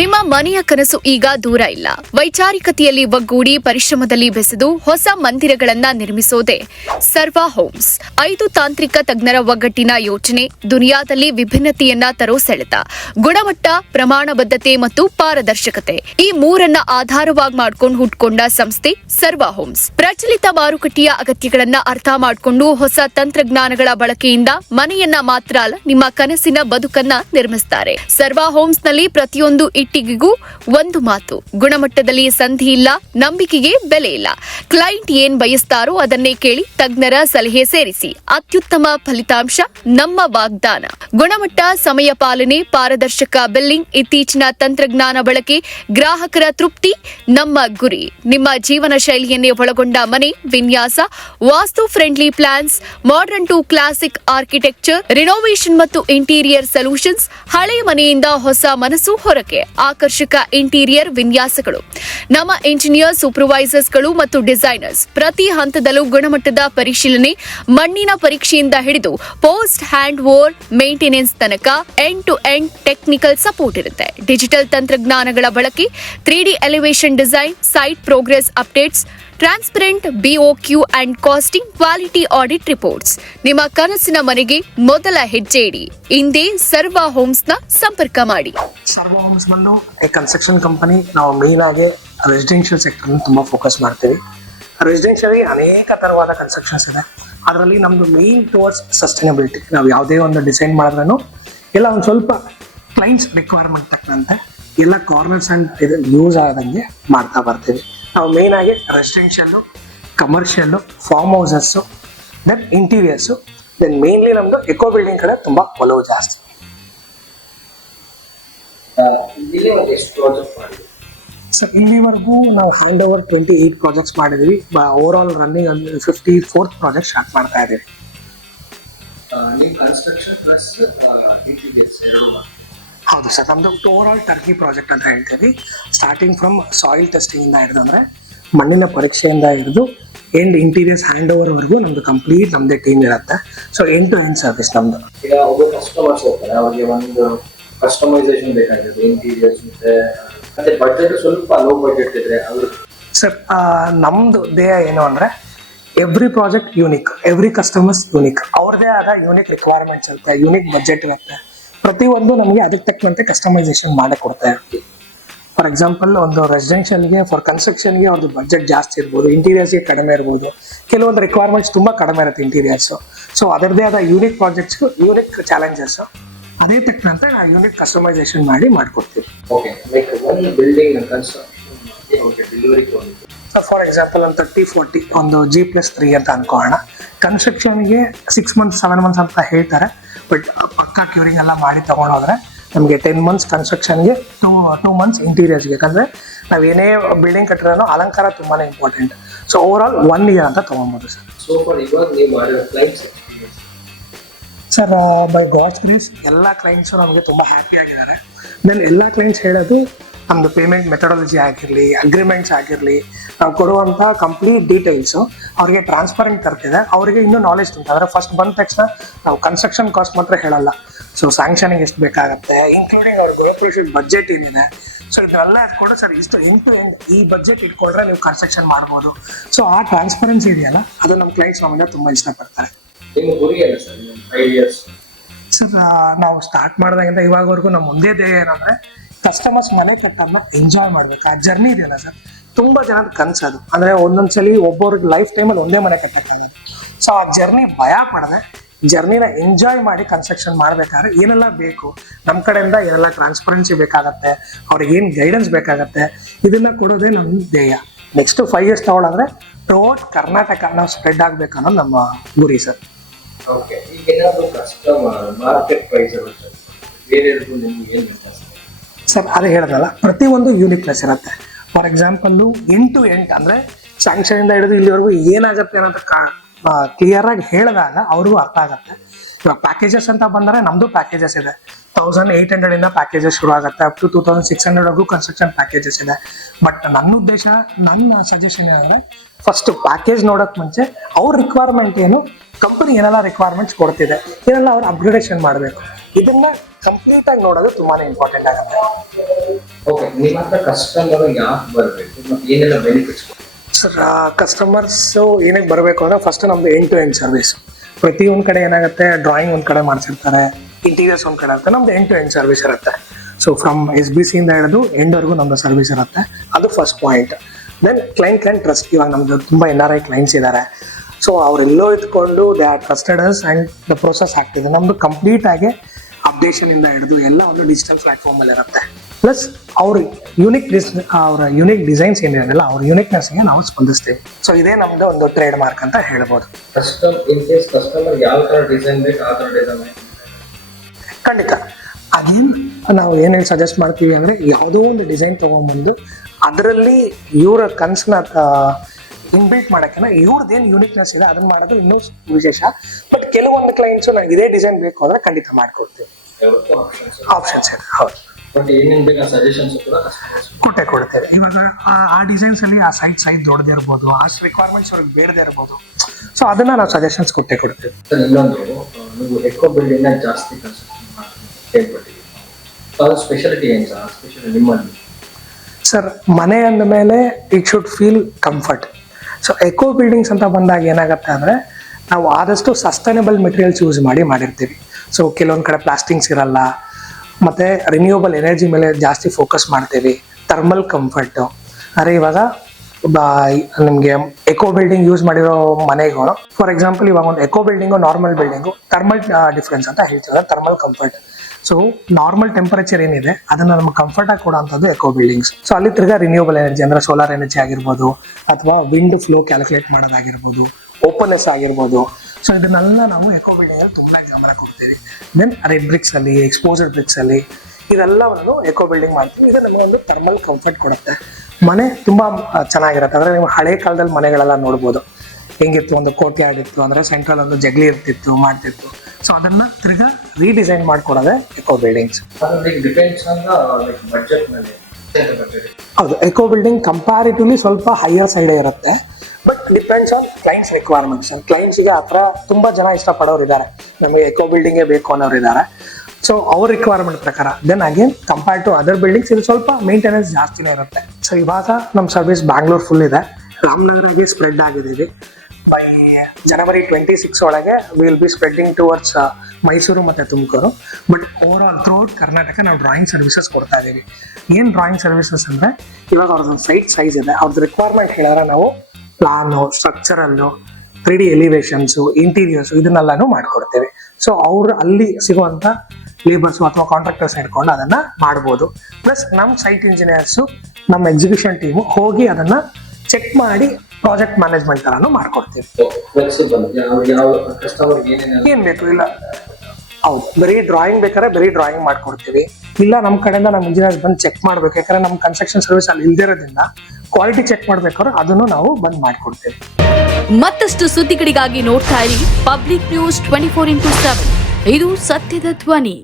ನಿಮ್ಮ ಮನೆಯ ಕನಸು ಈಗ ದೂರ ಇಲ್ಲ. ವೈಚಾರಿಕತೆಯಲ್ಲಿ ಒಗ್ಗೂಡಿ ಪರಿಶ್ರಮದಲ್ಲಿ ಬೆಸೆದು ಹೊಸ ಮಂದಿರಗಳನ್ನ ನಿರ್ಮಿಸೋದೇ ಸರ್ವಾ ಹೋಮ್ಸ್. 5 ತಾಂತ್ರಿಕ ತಜ್ಞರ ಒಗ್ಗಟ್ಟಿನ ಯೋಚನೆ, ದುನಿಯಾದಲ್ಲಿ ವಿಭಿನ್ನತೆಯನ್ನ ತರೋ ಸೆಳೆತ, ಗುಣಮಟ್ಟ, ಪ್ರಮಾಣಬದ್ಧತೆ ಮತ್ತು ಪಾರದರ್ಶಕತೆ, ಈ ಮೂರನ್ನ ಆಧಾರವಾಗಿ ಮಾಡ್ಕೊಂಡು ಹುಟ್ಕೊಂಡ ಸಂಸ್ಥೆ ಸರ್ವಾ ಹೋಮ್ಸ್. ಪ್ರಚಲಿತ ಮಾರುಕಟ್ಟೆಯ ಅಗತ್ಯಗಳನ್ನ ಅರ್ಥ ಮಾಡಿಕೊಂಡು ಹೊಸ ತಂತ್ರಜ್ಞಾನಗಳ ಬಳಕೆಯಿಂದ ಮನೆಯನ್ನ ಮಾತ್ರ ಅಲ್ಲ, ನಿಮ್ಮ ಕನಸಿನ ಬದುಕನ್ನ ನಿರ್ಮಿಸುತ್ತಾರೆ. ಸರ್ವಾ ಹೋಮ್ಸ್ ನಲ್ಲಿ ಪ್ರತಿಯೊಂದು ಇಟ್ಟಿಗೆಗೂ ಒಂದು ಮಾತು: ಗುಣಮಟ್ಟದಲ್ಲಿ ಸಂಧಿ ಇಲ್ಲ, ನಂಬಿಕೆಗೆ ಬೆಲೆ ಇಲ್ಲ. ಕ್ಲೈಂಟ್ ಏನ್ ಬಯಸ್ತಾರೋ ಅದನ್ನೇ ಕೇಳಿ ತಜ್ಞರ ಸಲಹೆ ಸೇರಿಸಿ ಅತ್ಯುತ್ತಮ ಫಲಿತಾಂಶ ನಮ್ಮ ವಾಗ್ದಾನ. ಗುಣಮಟ್ಟ, ಸಮಯ ಪಾಲನೆ, ಪಾರದರ್ಶಕ ಬಿಲ್ಲಿಂಗ್, ಇತ್ತೀಚಿನ ತಂತ್ರಜ್ಞಾನ ಬಳಕೆ, ಗ್ರಾಹಕರ ತೃಪ್ತಿ ನಮ್ಮ ಗುರಿ. ನಿಮ್ಮ ಜೀವನ ಶೈಲಿಯನ್ನೇ ಒಳಗೊಂಡ ಮನೆ ವಿನ್ಯಾಸ, vastu friendly plans, modern to classic architecture, renovation ಮತ್ತು ಇಂಟೀರಿಯರ್ ಸೊಲ್ಯೂಷನ್ಸ್, ಹಳೆಯ ಮನೆಯಿಂದ ಹೊಸ ಮನಸ್ಸು ಹೊರಗೆ ಆಕರ್ಷಕ ಇಂಟೀರಿಯರ್ ವಿನ್ಯಾಸಗಳು. ನಮ್ಮ ಇಂಜಿನಿಯರ್, ಸೂಪರ್ವೈಸರ್ಸ್ಗಳು ಮತ್ತು ಡಿಸೈನರ್ಸ್ ಪ್ರತಿ ಹಂತದಲ್ಲೂ ಗುಣಮಟ್ಟದ ಪರಿಶೀಲನೆ, ಮಣ್ಣಿನ ಪರೀಕ್ಷೆಯಿಂದ ಹಿಡಿದು ಪೋಸ್ಟ್ ಹ್ಯಾಂಡ್ ಓವರ್ ಮೇಂಟೆನೆನ್ಸ್ ತನಕ end to end technical support ಇರುತ್ತೆ. ಡಿಜಿಟಲ್ ತಂತ್ರಜ್ಞಾನಗಳ ಬಳಕೆ, 3D elevation design, site progress updates, transparent BOQ and costing, quality audit reports. ನಿಮ್ಮ ಕನಸಿನ ಮನೆಗೆ ಮೊದಲ ಹೆಜ್ಜೆ ಇಡಿ. ಇಂದೇ ಸರ್ವಾ ಹೋಮ್ಸ್ ನ ಸಂಪರ್ಕ ಮಾಡಿ. ಸರ್ವಾ ಹೋಮ್ಸ್ ಬಂದು ಕನ್ಸ್ಟ್ರಕ್ಷನ್ ಕಂಪನಿ. ನಾವು ಮೇನ್ ಆಗಿ ರೆಸಿಡೆನ್ಷಿಯಲ್ ಸೆಕ್ಟರ್ ತುಂಬಾ ಫೋಕಸ್ ಮಾಡ್ತೀವಿ. ರೆಸಿಡೆನ್ಷಿಯಲ್ ಅನೇಕ ತರವಾದ ಕನ್ಸ್ಟ್ರಕ್ಷನ್ಸ್ ಇದೆ. ಅದರಲ್ಲಿ ನಮ್ದು ಮೇನ್ ಟುವರ್ಡ್ಸ್ ಸಸ್ಟೈನಬಿಲಿಟಿ. ನಾವು ಯಾವುದೇ ಒಂದು ಡಿಸೈನ್ ಮಾಡಿದ್ರೂ ಎಲ್ಲ ಒಂದು ಸ್ವಲ್ಪ ಕ್ಲೈಂಟ್ಸ್ ರಿಕ್ವೈರ್ಮೆಂಟ್ ತಕ್ಕಂತೆ ಎಲ್ಲ ಕಾರ್ನರ್ಸ್ ಅಂಡ್ ಇದು ಯೂಸ್ ಆದಂಗೆ ಮಾಡ್ತಾ ಬರ್ತೀವಿ. ನಾವು ಮೇನ್ ಆಗಿ residential, commercial, farm houses, then interiors, then mainly ನಮ್ದು ಎಕೋ ಬಿಲ್ಡಿಂಗ್ ಕಡೆ ತುಂಬಾ ಒಲವು ಜಾಸ್ತಿ. ಸರ್, ಇಲ್ಲಿವರೆಗೂ ನಾವು ಹ್ಯಾಂಡ್ ಓವರ್ 28 ಪ್ರಾಜೆಕ್ಟ್ಸ್ ಮಾಡಿದ್ವಿ. Over all running 54th project start ಮಾಡ್ತಾ ಇದ್ದೀವಿ. ಹೌದು ಸರ್, ನಮ್ದು ಓವರ್ ಆಲ್ ಟರ್ಕಿ ಪ್ರಾಜೆಕ್ಟ್ ಅಂತ ಹೇಳ್ತೀವಿ. ಸ್ಟಾರ್ಟಿಂಗ್ ಫ್ರಮ್ ಸಾಯಿಲ್ ಟೆಸ್ಟಿಂಗ್ ಇಂದ ಹಿಡಿದು, ಅಂದ್ರೆ ಮಣ್ಣಿನ ಪರೀಕ್ಷೆಯಿಂದ ಹಿಡಿದು ಎಂಡ್ ಇಂಟೀರಿಯರ್ಸ್ ಹ್ಯಾಂಡ್ ಓವರ್ ವರೆಗೂ ನಮ್ದು ಕಂಪ್ಲೀಟ್ ನಮ್ದೇ ಟೀಮ್ ಇರುತ್ತೆ. So end to end service ನಮ್ದು. ಈಗ ಒಬ್ಬ ಕಸ್ಟಮರ್ಸ್ ಹೋಗ್ತಾರೆ, ಅವರಿಗೆ ಒಂದು ಕಸ್ಟಮೈಸೇಷನ್ ಬೇಕಾಗಿರುತ್ತೆ, ಇಂಟೀರಿಯರ್ಸ್ ಮತ್ತೆ ಬಜೆಟ್ ಸ್ವಲ್ಪ ಲೋ ಬಜೆಟ್ ಇದ್ರೆ ಅವರು. ಸರ್, ನಮ್ದು ಧ್ಯೇಯ ಏನು ಅಂದ್ರೆ every project unique, every customers unique. ಅವ್ರದೇ ಆದ ಯೂನಿಕ್ ರಿಕ್ವೈರ್ಮೆಂಟ್ಸ್ ಇರುತ್ತೆ, ಯೂನಿಕ್ ಬಜೆಟ್ ಇರುತ್ತೆ. ಪ್ರತಿಯೊಂದು ನಮಗೆ ಅದಕ್ಕೆ ತಕ್ಕಂತೆ ಕಸ್ಟಮೈಸೇಷನ್ ಮಾಡಿ ಕೊಡ್ತಾ ಇರ್ತೀವಿ. ಫಾರ್ ಎಕ್ಸಾಂಪಲ್, ಒಂದು ರೆಸಿಡೆನ್ಷಿಯಲ್ಗೆ ಫಾರ್ ಕನ್ಸ್ಟ್ರಕ್ಷನ್ಗೆ ಅವ್ರದ್ದು ಬಜೆಟ್ ಜಾಸ್ತಿ ಇರ್ಬೋದು, ಇಂಟೀರಿಯರ್ಸ್ಗೆ ಕಡಿಮೆ ಇರ್ಬೋದು. ಕೆಲವೊಂದು ರಿಕ್ವೈರ್ಮೆಂಟ್ಸ್ ತುಂಬ ಕಡಿಮೆ ಇರುತ್ತೆ ಇಂಟೀರಿಯರ್ಸು. ಸೊ ಅದರದೇ ಆದ ಯೂನಿಕ್ ಪ್ರಾಜೆಕ್ಟ್ಸ್ಗೂ ಯೂನಿಕ್ ಚಾಲೆಂಜಸ್ಸು, ಅದೇ ತಕ್ಕಂತೆ ನಾವು ಯೂನಿಕ್ ಕಸ್ಟಮೈಸೇಷನ್ ಮಾಡಿ ಮಾಡಿಕೊಡ್ತೀವಿ. ಸೊ ಫಾರ್ ಎಕ್ಸಾಂಪಲ್, ಒಂದು 30-40 ಒಂದು G+3 ಅಂತ ಅನ್ಕೋಣ. ಕನ್ಸ್ಟ್ರಕ್ಷನ್ಗೆ 6 months 7 months ಅಂತ ಹೇಳ್ತಾರೆ. ಬಟ್ ಪಕ್ಕಾ ಕ್ಯೂರಿಂಗ್ ಎಲ್ಲ ಮಾಡಿ ತಗೊಂಡೋದ್ರೆ ನಮಗೆ 10 months ಕನ್ಸ್ಟ್ರಕ್ಷನ್ಗೆ, 2 months ಇಂಟೀರಿಯರ್ಸ್ಗೆ. ಯಾಕಂದರೆ ನಾವು ಏನೇ ಬಿಲ್ಡಿಂಗ್ ಕಟ್ಟಿರೋನು ಅಲಂಕಾರ ತುಂಬಾ important. So over all 1 year ಅಂತ ತೊಗೊಬೋದು sir. Sir, by God's grace ಎಲ್ಲ ಕ್ಲೈಂಟ್ಸು ನಮಗೆ ತುಂಬ ಹ್ಯಾಪಿ ಆಗಿದ್ದಾರೆ. ದೆನ್ ಎಲ್ಲ ಕ್ಲೈಂಟ್ಸ್ ಹೇಳೋದು ನಮ್ಮದು ಪೇಮೆಂಟ್ ಮೆಥಡಾಲಜಿ ಆಗಿರಲಿ, ಅಗ್ರಿಮೆಂಟ್ಸ್ ಆಗಿರಲಿ, ನಾವು ಕೊಡುವಂಥ ಕಂಪ್ಲೀಟ್ ಡೀಟೇಲ್ಸು ಅವ್ರಿಗೆ ಟ್ರಾನ್ಸ್ಪರೆಂಟ್ ತರ್ತಿದೆ. ಅವರಿಗೆ ಇನ್ನೂ ನಾಲೆಜ್ ತುಂಬಿದೆ. ಫಸ್ಟ್ ಬಂದ ತಕ್ಷಣ ನಾವು ಕನ್ಸ್ಟ್ರಕ್ಷನ್ ಕಾಸ್ಟ್ ಮಾತ್ರ ಹೇಳಲ್ಲ. ಸೊ ಸ್ಯಾಂಕ್ಷನಿಂಗ್ ಎಷ್ಟು ಬೇಕಾಗುತ್ತೆ, ಇನ್ಕ್ಲೂಡಿಂಗ್ ಅವ್ರ ಗೃಹಪ್ರವೇಶದ ಬಜೆಟ್ ಏನಿದೆ, ಸೊ ಇದನ್ನೆಲ್ಲ ಕೊಡು ಸರ್, ಇಷ್ಟು ಇಂಟು ಈ ಬಜೆಟ್ ಇಟ್ಕೊಂಡ್ರೆ ನೀವು ಕನ್ಸ್ಟ್ರಕ್ಷನ್ ಮಾಡ್ಬೋದು. ಸೊ ಆ ಟ್ರಾನ್ಸ್ಪರೆನ್ಸಿ ಇದೆಯಲ್ಲ, ಅದು ನಮ್ಮ ಕ್ಲೈಂಟ್ಸ್ ನಮಗೆ ತುಂಬ ಇಷ್ಟಪಡ್ತಾರೆ. ಸರ್, ನಾವು ಸ್ಟಾರ್ಟ್ ಮಾಡಿದಾಗಿಂದ ಇವಾಗವರೆಗೂ ನಮ್ಮ ಮುಂದೆ ಧ್ಯೇಯ ಏನಂದ್ರೆ ಕಸ್ಟಮರ್ಸ್ ಮನೆ ಕಟ್ಟೋದನ್ನ ಎಂಜಾಯ್ ಮಾಡ್ಬೇಕು. ಆ ಜರ್ನಿ ಇದೆಯಲ್ಲ ಸರ್, ತುಂಬಾ ಜನದ ಕನ್ಸದು. ಅಂದ್ರೆ ಒಂದೊಂದ್ಸಲಿ ಒಬ್ಬೊಬ್ರಿಗೆ ಲೈಫ್ ಟೈಮಲ್ಲಿ ಒಂದೇ ಮನೆ ಕಟ್ಟಕ್ಕಾಗಲ್ಲ. ಸೊ ಆ ಜರ್ನಿ ಭಯ ಪಡದೆ ಜರ್ನಿನ ಎಂಜಾಯ್ ಮಾಡಿ ಕನ್ಸ್ಟ್ರಕ್ಷನ್ ಮಾಡ್ಬೇಕಾದ್ರೆ ಏನೆಲ್ಲ ಬೇಕು, ನಮ್ಮ ಕಡೆಯಿಂದ ಏನೆಲ್ಲ ಟ್ರಾನ್ಸ್ಪರೆನ್ಸಿ ಬೇಕಾಗತ್ತೆ, ಅವ್ರಿಗೆ ಏನು ಗೈಡೆನ್ಸ್ ಬೇಕಾಗತ್ತೆ, ಇದನ್ನ ಕೊಡೋದೇ ನಮ್ಮ ಧ್ಯೇಯ. ನೆಕ್ಸ್ಟ್ 5 years ತಗೊಳ್ಳೋದ್ರೆ ಥ್ರೂಔಟ್ ಕರ್ನಾಟಕ ನಾವು ಸ್ಪ್ರೆಡ್ ಆಗ್ಬೇಕು ಅನ್ನೋದು ನಮ್ಮ ಗುರಿ ಸರ್. ಸರ್, ಅದೇ ಹೇಳಿದ್ರಲ್ಲ, ಪ್ರತಿಯೊಂದು ಯೂನಿಕ್ನೆಸ್ ಇರುತ್ತೆ. For example end to end ಅಂದರೆ ಸ್ಯಾಂಕ್ಷನ್ ಇಂದ ಹಿಡಿದು ಇಲ್ಲಿವರೆಗೂ ಏನಾಗುತ್ತೆ ಅನ್ನೋದು ಕ್ಲಿಯರ್ ಆಗಿ ಹೇಳಿದಾಗ ಅವ್ರಿಗೂ ಅರ್ಥ ಆಗುತ್ತೆ. ಇವಾಗ ಪ್ಯಾಕೇಜಸ್ ಅಂತ ಬಂದರೆ ನಮ್ಮದು ಪ್ಯಾಕೇಜಸ್ ಇದೆ. 1800 ಇಂದ ಪ್ಯಾಕೇಜಸ್ ಶುರು ಆಗುತ್ತೆ, ಅಪ್ ಟು 2600 ವರೆಗೂ ಕನ್ಸ್ಟ್ರಕ್ಷನ್ ಪ್ಯಾಕೇಜಸ್ ಇದೆ. ಬಟ್ ನನ್ನ ಉದ್ದೇಶ, ನನ್ನ ಸಜೆಷನ್ ಏನಂದರೆ, ಫಸ್ಟ್ ಪ್ಯಾಕೇಜ್ ನೋಡೋಕೆ ಮುಂಚೆ ಅವ್ರ ರಿಕ್ವೈರ್ಮೆಂಟ್ ಏನು, ಕಂಪನಿ ಏನೆಲ್ಲ ರಿಕ್ವೈರ್ಮೆಂಟ್ಸ್ ಕೊಡ್ತಿದೆ, ಏನೆಲ್ಲ ಅವ್ರು ಅಪ್ಗ್ರೇಡೇಷನ್ ಮಾಡಬೇಕು, ಇದನ್ನ ಕಂಪ್ಲೀಟ್ ಆಗಿ ನೋಡೋದು ತುಂಬಾನೇ ಇಂಪಾರ್ಟೆಂಟ್ ಆಗುತ್ತೆ. ಓಕೆ, ನಿಮ್ಮ ಹತ್ರ ಕಸ್ಟಮರ್ ಯಾಕೆ ಬರಬೇಕು ಮತ್ತೆ ಏನೆಲ್ಲ ಬೆನಿಫಿಟ್ಸ್? ಸರ್, ಕಸ್ಟಮರ್ಸ್ ಏನಕ್ಕೆ ಬರಬೇಕು ಅಂದ್ರೆ ಫಸ್ಟ್ ನಮ್ದು ಎಂಡ್ ಟು ಎಂಡ್ ಸರ್ವಿಸ್. ಪ್ರತಿ ಒಂದ್ ಕಡೆ ಏನಾಗುತ್ತೆ, ಡ್ರಾಯಿಂಗ್ ಒಂದ್ ಕಡೆ ಮಾಡಿಸಿರ್ತಾರೆ, ಇಂಟೀರಿಯರ್ಸ್ ಒಂದ್ ಕಡೆ ಇರುತ್ತೆ, ನಮ್ದು ಎಂಡ್ ಟು ಎಂಡ್ ಸರ್ವಿಸ್ ಇರುತ್ತೆ. ಸೊ ಫ್ರಮ್ SBC ಇಂದ ಹಿಡಿದು ಎಂಡ್ವರೆಗೂ ನಮ್ದು ಸರ್ವಿಸ್ ಇರುತ್ತೆ. ಅದು first point. Then client trust. ಇವಾಗ ನಮ್ದು ತುಂಬಾ NRI ಕ್ಲೈಂಟ್ಸ್ ಇದ್ದಾರೆ. ಸೊ ಅವರೆಲ್ಲೋ ಇದ್ಕೊಂಡು they are trusted us and the process ಆಗ್ತಿದೆ. ನಮ್ದು ಕಂಪ್ಲೀಟ್ ಆಗಿ ಅಪ್ಡೇಷನ್ ಇಂದ ಹಿಡಿದು ಎಲ್ಲ ಒಂದು ಡಿಜಿಟಲ್ ಪ್ಲಾಟ್ಫಾರ್ಮ್ ಅಲ್ಲಿ ಇರುತ್ತೆ. ಪ್ಲಸ್ ಅವ್ರ ಯುನಿಕ್ ಡಿಸೈನ್ಸ್ ಏನಿರಲ್ಲ, ಅವ್ರ ಯುನಿಕ್ನೆಸ್ಗೆ ನಾವು ಸ್ಪಂದಿಸ್ತೀವಿ. ಸೊ ಇದೇ ನಮ್ದು ಒಂದು ಟ್ರೇಡ್ ಮಾರ್ಕ್ ಅಂತ ಹೇಳ್ಬೋದು. ಕಸ್ಟಮರ್ ಯಾವ ತರ ಡಿಸೈನ್ ಬೇಕು ಆ ತರ ಡಿಸೈನ್ ಖಂಡಿತ. ಅಗೇನ್ ನಾವು ಏನೇನು ಸಜೆಸ್ಟ್ ಮಾಡ್ತೀವಿ ಅಂದ್ರೆ ಯಾವುದೋ ಒಂದು ಡಿಸೈನ್ ತಗೊಂಡ್ಬಂದು ಅದರಲ್ಲಿ ಇವರ ಕನ್ಸನ್ನ ಇನ್ಬಿಲ್ಟ್ ಮಾಡೋಕ್ಕಿಂತ ಇವ್ರದ್ದೇನು ಯೂನಿಕ್ನೆಸ್ ಇದೆ ಅದನ್ನ ಮಾಡೋದು ಇನ್ನೂ ವಿಶೇಷ. ಬಟ್ ಕೆಲವೊಂದು ಕ್ಲೈಂಟ್ಸ್ ನನಗೆ ಇದೇ ಡಿಸೈನ್ ಬೇಕು ಅಂದ್ರೆ ಖಂಡಿತ ಮಾಡ್ಕೊಡ್ತೀವಿ. ಆಪ್ಷನ್ಸ್ ಇದೆ. ಹೌದು, ಬಟ್ ಏನೇನು ಬೇಕು ಸಜೆಷನ್ಸ್ ಕೂಡ ಕೊಡ್ತೇವೆ. ಇವಾಗ ಆ ಡಿಸೈನ್ಸ್ ಅಲ್ಲಿ ಆ ಸೈಜ್ ದೊಡ್ಡದೇ ಇರ್ಬೋದು, ಆ ರಿಕ್ವೈರ್ಮೆಂಟ್ಸ್ ಅವ್ರಿಗೆ ಬೇಡದೇ ಇರ್ಬೋದು. ಸೊ ಅದನ್ನ ನಾವು ಸಜೆಷನ್ಸ್ ಕೊಡ್ತೇವೆ. ಇನ್ನೊಂದು, ನೀವು ಎಕೋ ಬಿಲ್ಡಿಂಗ್ ಜಾಸ್ತಿ ಕನ್ಸ್ಟ್ರಕ್ಷನ್ ಮಾಡ್ತೀವಿ, ಅದು ಸ್ಪೆಷಾಲಿಟಿ ಏನು ಸರ್? ಸ್ಪೆಷಲಿ ನಿಮ್ಮಲ್ಲಿ ಸರ್, ಮನೆ ಅಂದ ಮೇಲೆ it should feel comfort. So eco buildings ಅಂತ ಬಂದಾಗ ಏನಾಗುತ್ತೆ ಅಂದರೆ ನಾವು ಆದಷ್ಟು ಸಸ್ಟೈನಬಲ್ ಮೆಟೀರಿಯಲ್ಸ್ ಯೂಸ್ ಮಾಡಿರ್ತೀವಿ. ಸೊ ಕೆಲವೊಂದು ಕಡೆ ಪ್ಲಾಸ್ಟಿಕ್ಸ್ ಇರಲ್ಲ, ಮತ್ತು ರಿನ್ಯೂವಬಲ್ ಎನರ್ಜಿ ಮೇಲೆ ಜಾಸ್ತಿ ಫೋಕಸ್ ಮಾಡ್ತೀವಿ. Thermal comfort. ಅಂದರೆ ಇವಾಗ ನಿಮಗೆ ಎಕೋ ಬಿಲ್ಡಿಂಗ್ ಯೂಸ್ ಮಾಡಿರೋ ಮನೆಗೂ, ಫಾರ್ ಎಕ್ಸಾಂಪಲ್ ಇವಾಗ ಒಂದು eco building normal building thermal difference ಅಂತ ಹೇಳ್ತೀವಿ, thermal comfort. So normal temperature ಏನಿದೆ ಅದನ್ನ ನಮ್ಗೆ ಕಂಫರ್ಟ್ ಆಗಿ ಕೊಡುವಂಥದ್ದು ಎಕೋ ಬಿಲ್ಡಿಂಗ್ಸ್. ಸೊ ಅಲ್ಲಿ ತಿರ್ಗಾ ರಿನ್ಯೂವಬಲ್ ಎನರ್ಜಿ ಅಂದ್ರೆ ಸೋಲಾರ್ ಎನರ್ಜಿ ಆಗಿರ್ಬೋದು, ಅಥವಾ ವಿಂಡ್ ಫ್ಲೋ ಕ್ಯಾಲ್ಕುಲೇಟ್ ಮಾಡೋದಾಗಿರ್ಬೋದು, ಓಪನ್ನೆಸ್ ಆಗಿರ್ಬೋದು. ಸೊ ಇದನ್ನೆಲ್ಲ ನಾವು ಎಕೋ ಬಿಲ್ಡಿಂಗ್ ಅಲ್ಲಿ ತುಂಬಾ ಗಮನ ಕೊಡ್ತೀವಿ. ದೆನ್ ರೆಡ್ ಬ್ರಿಕ್ಸ್ ಅಲ್ಲಿ, ಎಕ್ಸ್ಪೋಸರ್ ಬ್ರಿಕ್ಸ್ ಅಲ್ಲಿ ಇದೆಲ್ಲವನ್ನು ಎಕೋ ಬಿಲ್ಡಿಂಗ್ ಮಾಡ್ತೀವಿ. ಇದು ನಮಗೆ ಒಂದು ಥರ್ಮಲ್ ಕಂಫರ್ಟ್ ಕೊಡುತ್ತೆ. ಮನೆ ತುಂಬಾ ಚೆನ್ನಾಗಿರುತ್ತೆ. ಅಂದ್ರೆ ನೀವು ಹಳೆ ಕಾಲದಲ್ಲಿ ಮನೆಗಳೆಲ್ಲ ನೋಡ್ಬೋದು, ಹೆಂಗಿತ್ತು, ಒಂದು ಕೋರ್ಟ್ಯಾರ್ಡ್ ಇತ್ತು ಅಂದ್ರೆ ಸೆಂಟ್ರಲ್ ಒಂದು ಜಗ್ಲಿ ಇರ್ತಿತ್ತು, ಮಾಡ್ತಿತ್ತು. ಸೊ ಅದನ್ನ ತಿರ್ಗಾ ರೀಡಿಸೈನ್ ಮಾಡ್ಕೊಡೋದೆ ಎಕೋ ಬಿಲ್ಡಿಂಗ್ಸ್. ಹೌದು, ಎಕೋ ಬಿಲ್ಡಿಂಗ್ ಕಂಪ್ಯಾರಿಟಿವ್ಲಿ ಸ್ವಲ್ಪ ಹೈಯರ್ ಸೈಡ್ ಇರುತ್ತೆ. But depends on clients requirements. ಕ್ಲೈಂಟ್ಸ್ಗೆ ಆ ಥರ ತುಂಬಾ ಜನ ಇಷ್ಟಪಡೋರು ಇದ್ದಾರೆ, ನಮಗೆ ಎಕೋ ಬಿಲ್ಡಿಂಗೇ ಬೇಕು ಅನ್ನೋರು ಇದ್ದಾರೆ. ಸೊ ಅವ್ರ ರಿಕ್ವೈರ್ಮೆಂಟ್ ಪ್ರಕಾರ. Then again compare to other buildings ಇದು ಸ್ವಲ್ಪ ಮೇಂಟೆನೆನ್ಸ್ ಜಾಸ್ತಿನೇ ಇರುತ್ತೆ. ಸೊ ಇವಾಗ ನಮ್ಮ ಸರ್ವಿಸ್ ಬ್ಯಾಂಗ್ಳೂರ್ ಫುಲ್ ಇದೆ, ರಾಮನಗರಗೆ ಸ್ಪ್ರೆಡ್ ಆಗಿದ್ದೀವಿ. ಬೈ January 26 ಒಳಗೆ will be spreading towards Mysore ಮತ್ತು Tumkur. But over all throughout Karnataka ನಾವು ಡ್ರಾಯಿಂಗ್ ಸರ್ವಿಸಸ್ ಕೊಡ್ತಾ ಇದ್ದೀವಿ. ಏನು ಡ್ರಾಯಿಂಗ್ ಸರ್ವಿಸಸ್ ಅಂದರೆ ಇವಾಗ ಅವ್ರದ್ದು ಸೈಟ್ ಸೈಜ್ ಇದೆ, ಅವ್ರದ್ದು ರಿಕ್ವೈರ್ಮೆಂಟ್ ಹೇಳಿದ್ರೆ ನಾವು ಪ್ಲಾನು, ಸ್ಟ್ರಕ್ಚರಲ್ಲು, 3D ಎಲಿವೇಶನ್ಸು, ಇಂಟೀರಿಯರ್ಸು ಇದನ್ನೆಲ್ಲನೂ ಮಾಡಿಕೊಡ್ತೇವೆ. ಸೊ ಅವರು ಅಲ್ಲಿ ಸಿಗುವಂಥ ಲೇಬರ್ಸು ಅಥವಾ ಕಾಂಟ್ರಾಕ್ಟರ್ಸ್ ಹಿಡ್ಕೊಂಡು ಅದನ್ನು ಮಾಡ್ಬೋದು. ಪ್ಲಸ್ ನಮ್ಮ ಸೈಟ್ ಇಂಜಿನಿಯರ್ಸು, ನಮ್ಮ ಎಕ್ಸಿಕ್ಯೂಷನ್ ಟೀಮು ಹೋಗಿ ಅದನ್ನು ಚೆಕ್ ಮಾಡಿ ಪ್ರಾಜೆಕ್ಟ್ ಮ್ಯಾನೇಜ್ಮೆಂಟ್ ತರಾನು ಮಾಡ್ಕೊಡ್ತೀವಿ. ಏನ್ ಬೇಕು ಇಲ್ಲ, ಹೌದು, ಬರೀ ಡ್ರಾಯಿಂಗ್ ಬೇಕಾದ್ರೆ ಬರೀ ಡ್ರಾಯಿಂಗ್ ಮಾಡ್ಕೊಡ್ತೀವಿ. ಇಲ್ಲ ನಮ್ಮ ಕಡೆಯಿಂದ ನಮ್ಮ ಇಂಜಿನಿಯರ್ಸ್ ಬಂದು ಚೆಕ್ ಮಾಡ್ಬೇಕು, ಯಾಕಂದ್ರೆ ನಮ್ಮ ಕನ್ಸ್ಟ್ರಕ್ಷನ್ ಸರ್ವಿಸ್ ಅಲ್ಲಿ ಇಲ್ದಿರೋದ್ರಿಂದ ಕ್ವಾಲಿಟಿ ಚೆಕ್ ಮಾಡ್ಬೇಕಾದ್ರೆ ಅದನ್ನು ನಾವು ಬಂದ್ ಮಾಡ್ಕೊಡ್ತೀವಿ. ಮತ್ತಷ್ಟು ಸುದ್ದಿಗಳಿಗಾಗಿ ನೋಡ್ತಾ ಇರಿ ಪಬ್ಲಿಕ್ ನ್ಯೂಸ್ 24x7. ಇದು ಸತ್ಯದ ಧ್ವನಿ.